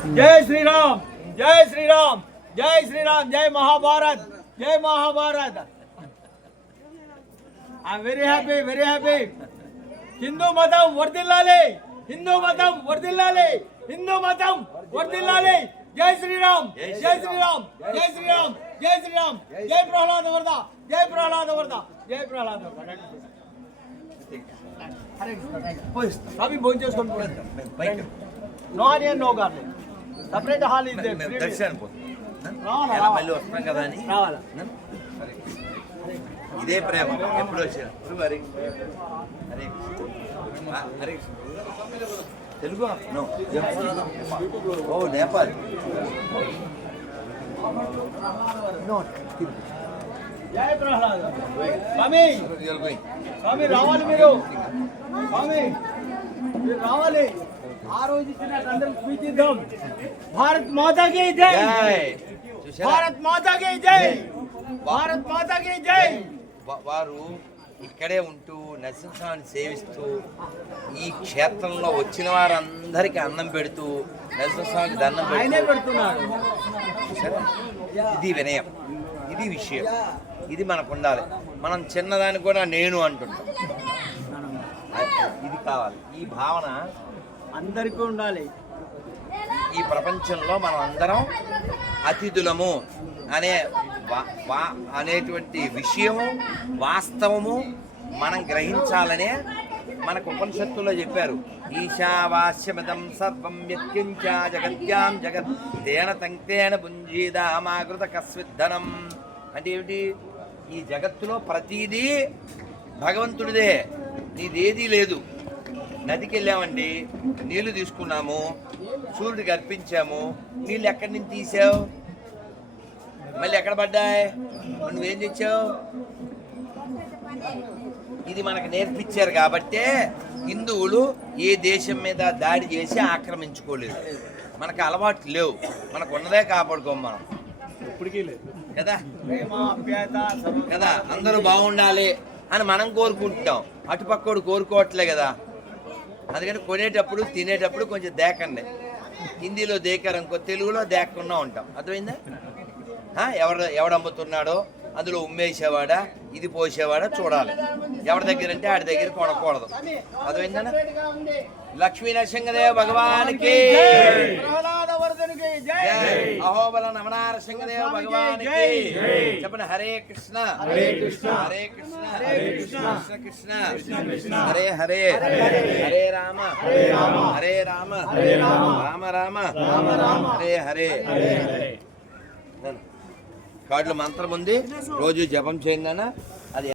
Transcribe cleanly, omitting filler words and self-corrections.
जय श्री राम, जय श्री राम, जय श्री राम, जय महाभारत, जय Mahabharat. I'm very happy, very happy. Hindu मतं वर्धिल्लाले, हिंदू मतं वर्धिल्लाले, हिंदू मतं वर्धिल्लाले. जय श्री राम, जय श्री राम, जय श्री राम, जय श्री राम, जय प्रहलाद वर्धा, जय प्रहलाद वर्धा, जय प्रहलाद वर्धा. अभी भोजन చేసుకోండి. No onion, no garlic. Separate hall is there. దర్శనం మళ్ళీ వస్తున్నాం కదా అని ఇదే ప్రేమ ఎప్పుడు వచ్చారు హరే హరే తెలుగు నో ఓ నేపాల్ జై ప్రహ్లాద. స్వామి స్వామి రావాలి, మీరు స్వామి మీరు రావాలి. ఆ రోజు ఇచ్చిన అందరం స్పీచ్ ఇద్దాం. భారత్ మాతా కీ జై, భారత్ మాతా కీ జై, భారత్ మాతా కీ జై. వారు ఇక్కడే ఉంటూ నరసింహస్వామిని సేవిస్తూ ఈ క్షేత్రంలో వచ్చిన వారందరికీ అన్నం పెడుతూ నరసింహస్వామికి దండం పెడుతున్నాడు. ఇది వినయం, ఇది విషయం, ఇది మనకు ఉండాలి. మనం చిన్నదాన్ని కూడా నేను అంటుంటాం. ఇది కావాలి. ఈ భావన అందరికీ ఉండాలి. ఈ ప్రపంచంలో మనం అందరం అతిథులము అనే అనేటువంటి విషయము వాస్తవము మనం గ్రహించాలనే మనకు ఉపనిషత్తుల్లో చెప్పారు. ఈశావాస్యమిదం సర్వం యత్కించ జగద్యాం జగత్ తేన తంక్తేన భుంజీదామాకృత కస్విద్ధనం. అంటే ఏమిటి? ఈ జగత్తులో ప్రతిదీ భగవంతుడిదే, నీదేదీ లేదు. నదికి వెళ్ళామండి, నీళ్లు తీసుకున్నాము, సూర్యుడికి అర్పించాము. నీళ్ళు ఎక్కడి నుంచి తీసావు? మళ్ళీ ఎక్కడ పడ్డాయి? నువ్వేం తెచ్చావు? ఇది మనకు నేర్పించారు కాబట్టే హిందువులు ఏ దేశం మీద దాడి చేసి ఆక్రమించుకోలేదు. మనకు అలవాట్లు లేవు, మనకు ఉన్నదే కాపాడుకోం మనం. ఇప్పటికీ లేదు కదా కదా అందరూ బాగుండాలి అని మనం కోరుకుంటాం, అటుపక్కోడు కోరుకోవట్లే కదా. అందుకని కొనేటప్పుడు తినేటప్పుడు కొంచెం దేకండి. హిందీలో దేకారనుకో, తెలుగులో దేకకుండా ఉంటాం. అర్థమైందా? ఎవడు అమ్ముతున్నాడో అందులో ఉమ్మేసేవాడా ఇది పోసేవాడా చూడాలి. ఎవరి దగ్గర అంటే ఆడి దగ్గర కొనకూడదు. అర్థమైందా? లక్ష్మీ నరసింహదేవ భగవానికి, అహోబల నమనారసింహదేవ భగవానికి. చెప్పండి. హరే కృష్ణ హరే కృష్ణ హరే కృష్ణ కృష్ణ కృష్ణ హరే హరే హరే రామ హరే రామ రామ రామ హరే హరే. కార్డులో మంత్రం ఉంది, రోజు జపం చేయండి.